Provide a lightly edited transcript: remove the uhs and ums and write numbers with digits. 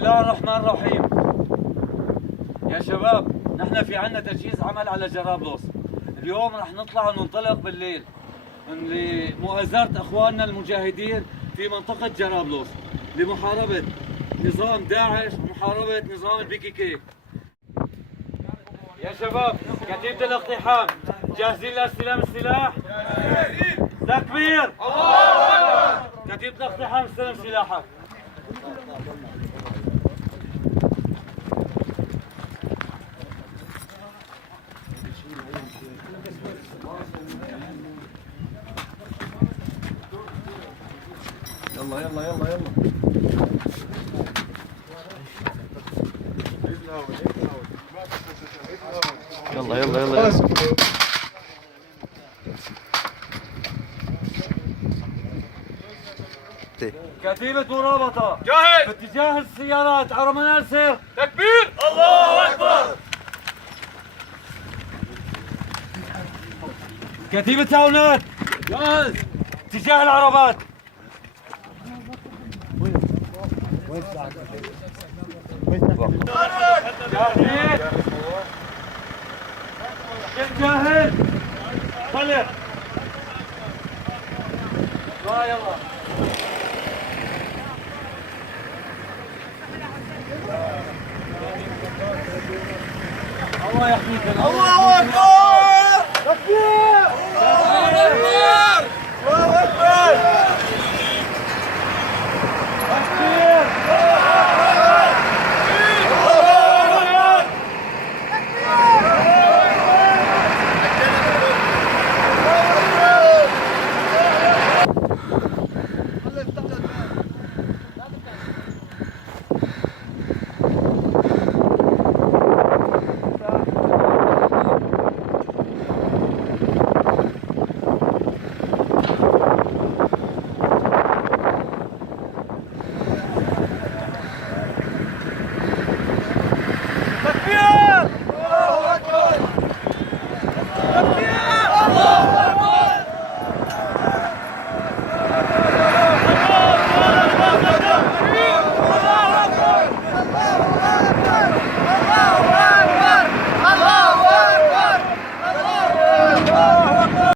الله الرحمن الرحيم. يا شباب، نحن في عنا تجهيز عمل على جرابلس. اليوم رح نطلع وننطلق بالليل لمؤازرة اخواننا المجاهدين في منطقة جرابلس لمحاربة نظام داعش ومحاربة نظام البي كي كي. يا شباب، كتيبة الاقتحام جاهزين لاستلام السلاح؟ جاهزين. تكبير! الله أكبر! كتيبة الاقتحام استلم سلاحك. يلا يلا يلا يلا يلا يلا يلا كتيبة مرابطة جاهز. باتجاه السيارات على منال سير. تكبير. الله أكبر. كتيبة تعاونات جاهز. اتجاه العربات. جاهزين؟ جاهز؟ طلع. يلا. الله يحميك. الله أكبر. تكبير! الله أكبر.